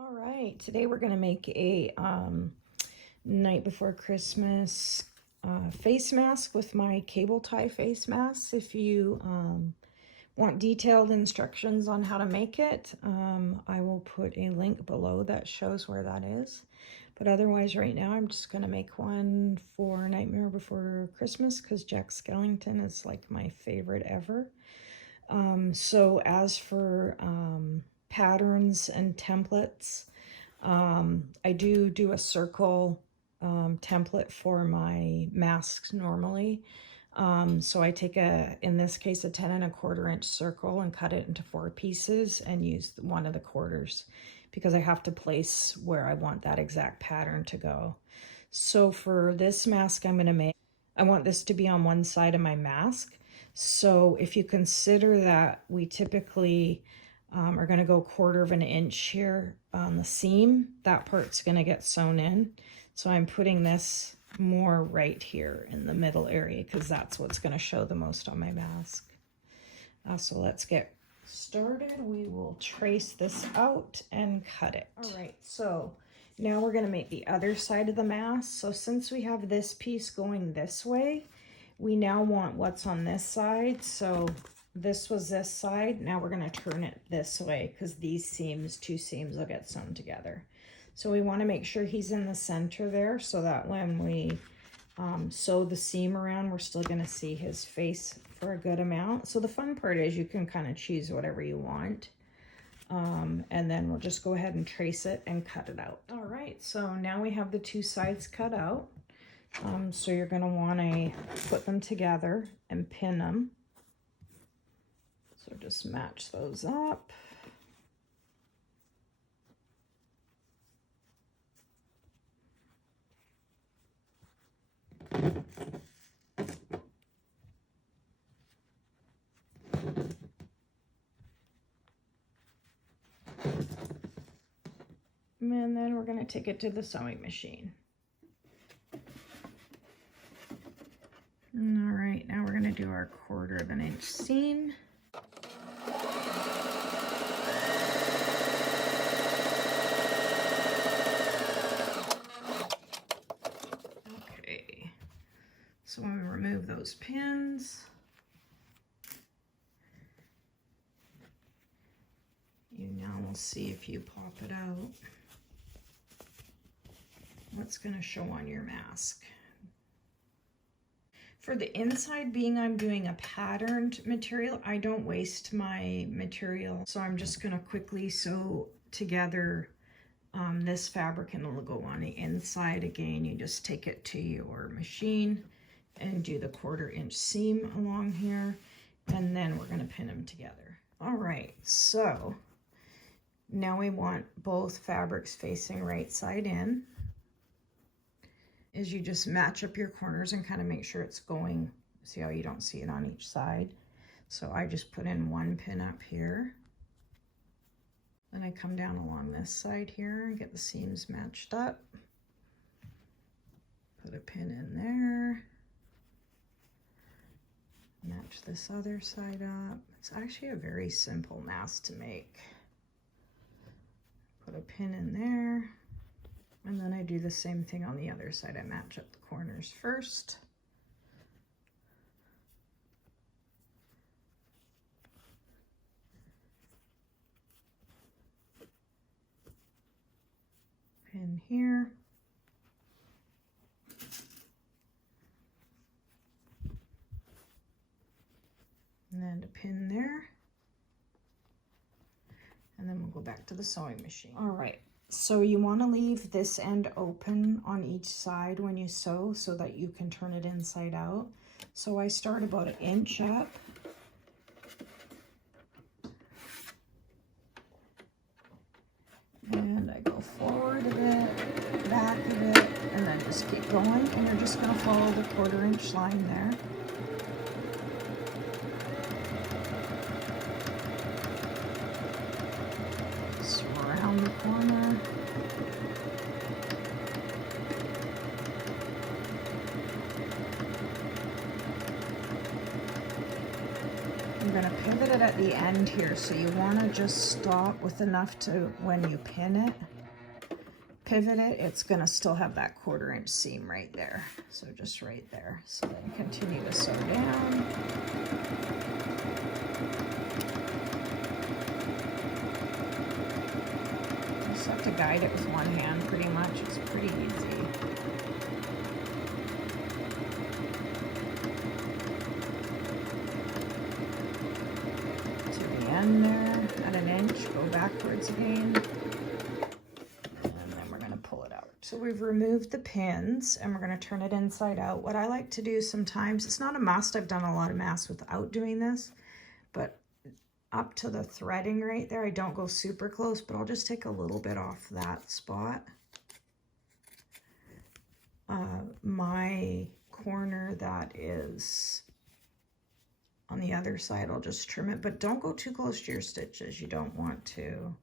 All right, today we're going to make a night before Christmas face mask with my cable tie face mask. If you want detailed instructions on how to make it, I will put a link below that shows where that is. But otherwise, right now, I'm just going to make one for Nightmare Before Christmas because Jack Skellington is like my favorite ever. So as for patterns and templates, I do a circle template for my masks normally. So I take in this case, a 10¼ inch circle and cut it into 4 pieces and use one of the quarters because I have to place where I want that exact pattern to go. So for this mask I'm going to make, I want this to be on one side of my mask. So if you consider that we typically are going to go 1/4 inch here on the seam, that part's going to get sewn in. So I'm putting this more right here in the middle area because that's what's going to show the most on my mask. So let's get started. We will trace this out and cut it. All right, so now we're going to make the other side of the mask. So since we have this piece going this way, we now want what's on this side. So this was this side. Now we're going to turn it this way because these seams, 2 seams, will get sewn together. So we want to make sure he's in the center there so that when we sew the seam around, we're still going to see his face for a good amount. So the fun part is you can kind of choose whatever you want. And then we'll just go ahead and trace it and cut it out. All right, so now we have the 2 sides cut out. So you're going to want to put them together and pin them. So just match those up. And then we're going to take it to the sewing machine. All right, now we're going to do our 1/4 inch seam. Okay, so when we remove those pins, you now will see if you pop it out what's going to show on your mask. For the inside, being I'm doing a patterned material, I don't waste my material. So I'm just going to quickly sew together this fabric and it'll go on the inside. Again, you just take it to your machine and do the 1/4 inch seam along here. And then we're going to pin them together. All right, so now we want both fabrics facing right side in. Is you just match up your corners and kind of make sure it's going, see how you don't see it on each side. So I just put in 1 pin up here. Then I come down along this side here and get the seams matched up. Put a pin in there. Match this other side up. It's actually a very simple mask to make. Put a pin in there. And then I do the same thing on the other side. I match up the corners first. Pin here. And then a pin there. And then we'll go back to the sewing machine. All right. So you want to leave this end open on each side when you sew so that you can turn it inside out. So I start about 1 inch up. And I go forward a bit, back a bit, and then just keep going. And you're just going to follow the 1/4 inch line there. Around the corner. I'm going to pivot it at the end here, so you want to just stop with enough to, when you pin it, pivot it, it's going to still have that 1/4 inch seam right there. So just right there. So then continue to sew down. Just have to guide it with one hand pretty much. It's pretty easy. To the end there, at an inch, go backwards again. So we've removed the pins and we're going to turn it inside out. What I like to do sometimes, it's not a must, I've done a lot of masks without doing this, but up to the threading right there, I don't go super close, but I'll just take a little bit off that spot. My corner that is on the other side, I'll just trim it, but don't go too close to your stitches. You don't want to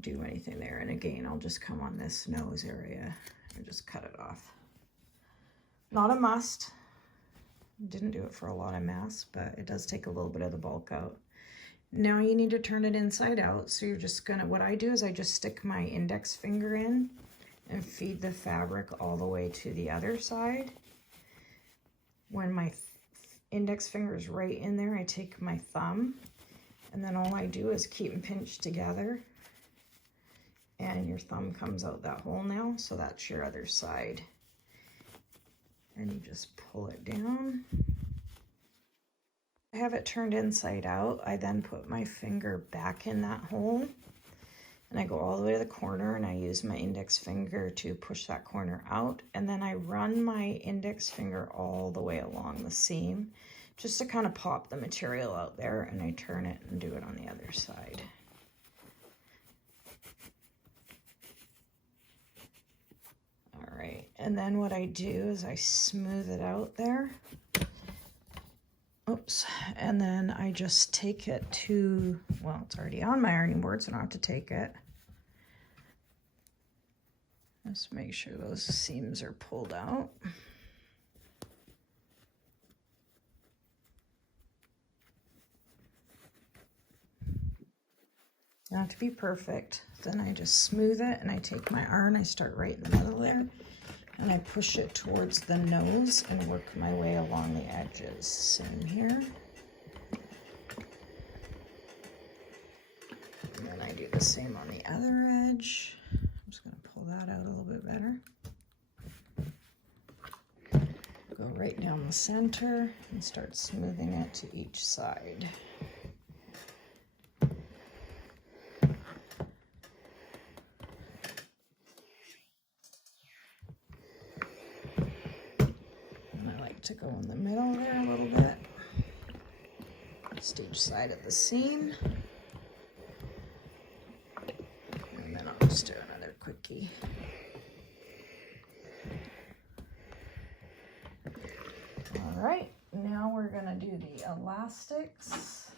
do anything there. And again, I'll just come on this nose area and just cut it off. Not a must. Didn't do it for a lot of masks, but it does take a little bit of the bulk out. Now you need to turn it inside out. So you're just gonna, what I do is I just stick my index finger in and feed the fabric all the way to the other side. When my index finger is right in there, I take my thumb, and then all I do is keep them pinched together. And your thumb comes out that hole now, so that's your other side. And you just pull it down. I have it turned inside out. I then put my finger back in that hole, and I go all the way to the corner, and I use my index finger to push that corner out, and then I run my index finger all the way along the seam, just to kind of pop the material out there, and I turn it and do it on the other side. Right, and then what I do is I smooth it out there. Oops, and then I just take it to, well, it's already on my ironing board, so I don't have to take it. Just make sure those seams are pulled out. Not to be perfect. Then I just smooth it and I take my iron, I start right in the middle there, and I push it towards the nose and work my way along the edges. Same here. And then I do the same on the other edge. I'm just going to pull that out a little bit better. Go right down the center and start smoothing it to each side. To go in the middle there a little bit, just each side of the seam, and then I'll just do another quickie. All right, now we're gonna do the elastics.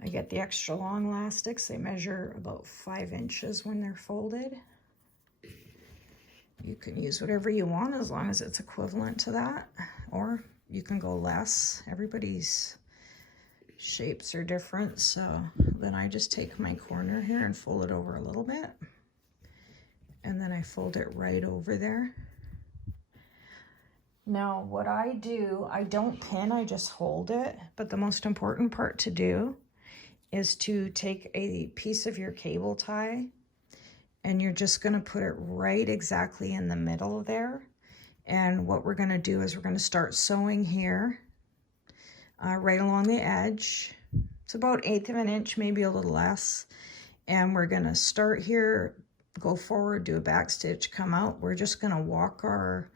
I get the extra long elastics. They measure about 5 inches when they're folded. You can use whatever you want as long as it's equivalent to that, or you can go less. Everybody's shapes are different, so then I just take my corner here and fold it over a little bit, and then I fold it right over there. Now what I do, I don't pin, I just hold it, but the most important part to do is to take a piece of your cable tie, and you're just going to put it right exactly in the middle there. And what we're going to do is we're going to start sewing here, right along the edge. It's about 1/8 of an inch, maybe a little less. And we're going to start here, go forward, do a back stitch, come out. We're just going to walk our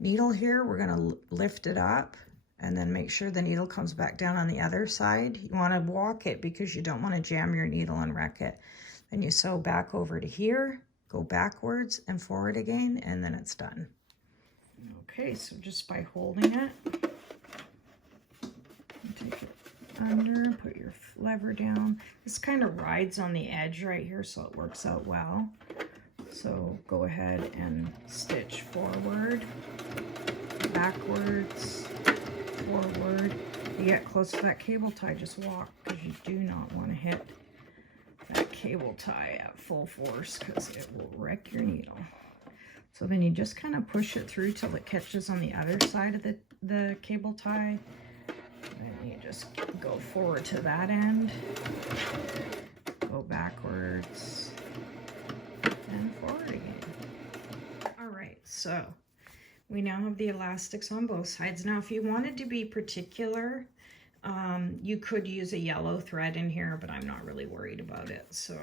needle here. We're going to lift it up and then make sure the needle comes back down on the other side. You want to walk it because you don't want to jam your needle and wreck it. Then you sew back over to here, go backwards and forward again, and then it's done. Okay, so just by holding it, you take it under, put your lever down. This kind of rides on the edge right here, so it works out well. So go ahead and stitch forward, backwards, forward. You get close to that cable tie, just walk, because you do not want to hit that cable tie at full force because it will wreck your needle. So then you just kind of push it through till it catches on the other side of the cable tie. And you just go forward to that end, go backwards, and forward again. All right, so we now have the elastics on both sides. Now, if you wanted to be particular, you could use a yellow thread in here, but I'm not really worried about it. So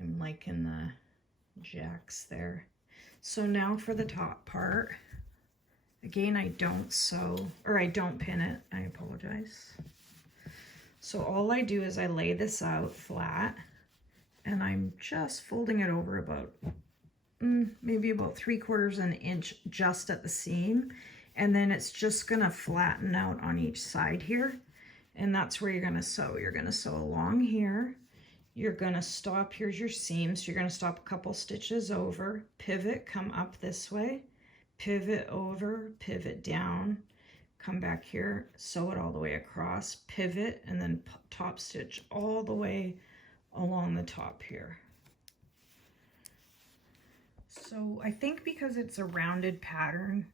I'm liking the jacks there. So now for the top part. Again, I don't sew, or I don't pin it. I apologize. So all I do is I lay this out flat, and I'm just folding it over about maybe about 3/4 of an inch just at the seam, and then it's just gonna flatten out on each side here, and that's where you're gonna sew. You're gonna sew along here. You're gonna stop, here's your seam, so you're gonna stop a couple stitches over, pivot, come up this way, pivot over, pivot down, come back here, sew it all the way across, pivot, and then top stitch all the way along the top here. So I think because it's a rounded pattern,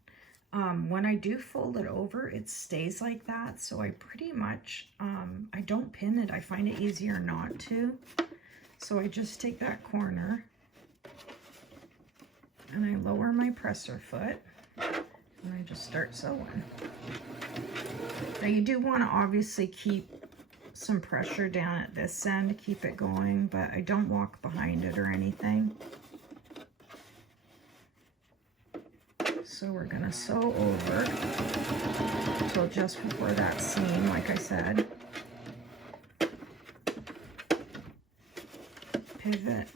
when I do fold it over, it stays like that. So I pretty much, I don't pin it. I find it easier not to. So I just take that corner and I lower my presser foot and I just start sewing. Now you do want to obviously keep some pressure down at this end to keep it going, but I don't walk behind it or anything. So we're gonna sew over till just before that seam, like I said. Pivot.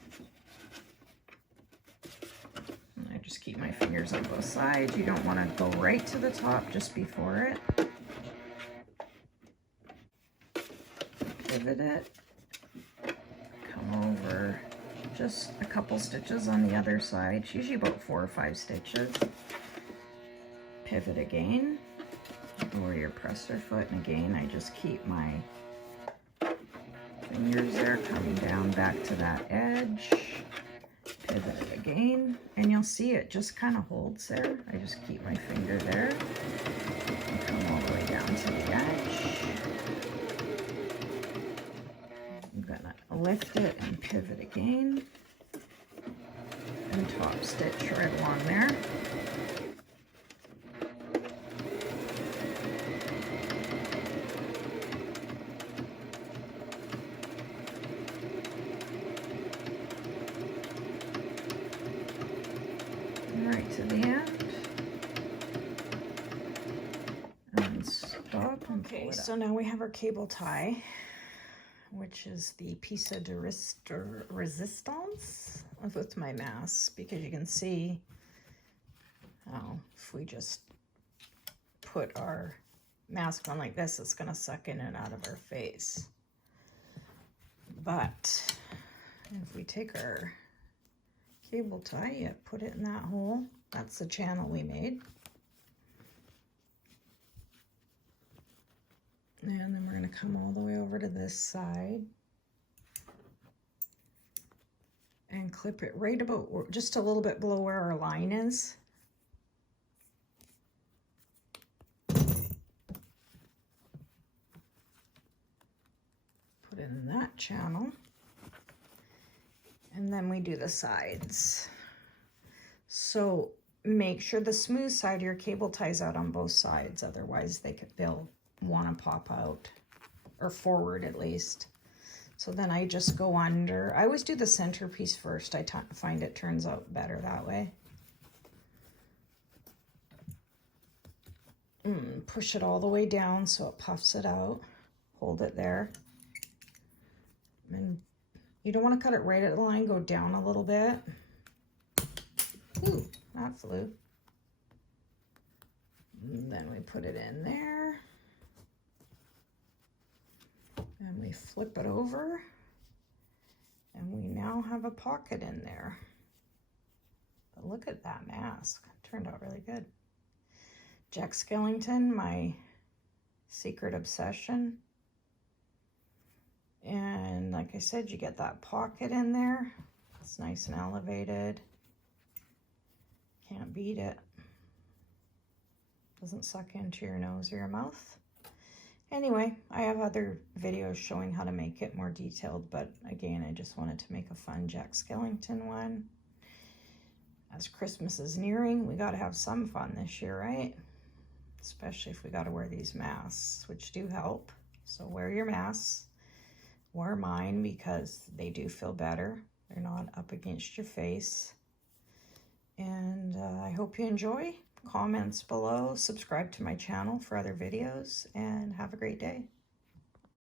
And I just keep my fingers on both sides. You don't want to go right to the top, just before it. Pivot it. Come over. Just a couple stitches on the other side. It's usually about 4 or 5 stitches. Pivot again, lower your presser foot, and again I just keep my fingers there coming down back to that edge, pivot it again, and you'll see it just kind of holds there. I just keep my finger there and come all the way down to the edge. I'm gonna lift it and pivot again and top stitch right along there. Right to the end, and stop and pull it up. So now we have our cable tie, which is the piece de resistance with my mask, because you can see how if we just put our mask on like this, it's going to suck in and out of our face. But if we take our cable tie, you put it in that hole. That's the channel we made. And then we're going to come all the way over to this side and clip it right about just a little bit below where our line is. Put it in that channel. And then we do the sides. So make sure the smooth side of your cable ties out on both sides, otherwise they'll want to pop out, or forward at least. So then I just go under. I always do the centerpiece first. I find it turns out better that way. Push it all the way down so it puffs it out. Hold it there. And you don't want to cut it right at the line, go down a little bit. Ooh, that flew. And then we put it in there. And we flip it over. And we now have a pocket in there. But look at that mask. It turned out really good. Jack Skellington, my secret obsession. And like I said, you get that pocket in there. It's nice and elevated. Can't beat it. Doesn't suck into your nose or your mouth. Anyway, I have other videos showing how to make it more detailed, but again, I just wanted to make a fun Jack Skellington one. As Christmas is nearing, we got to have some fun this year, right? Especially if we got to wear these masks, which do help. So wear your masks. Wear mine because they do feel better. They're not up against your face. And I hope you enjoy. Comments below. Subscribe to my channel for other videos. And have a great day.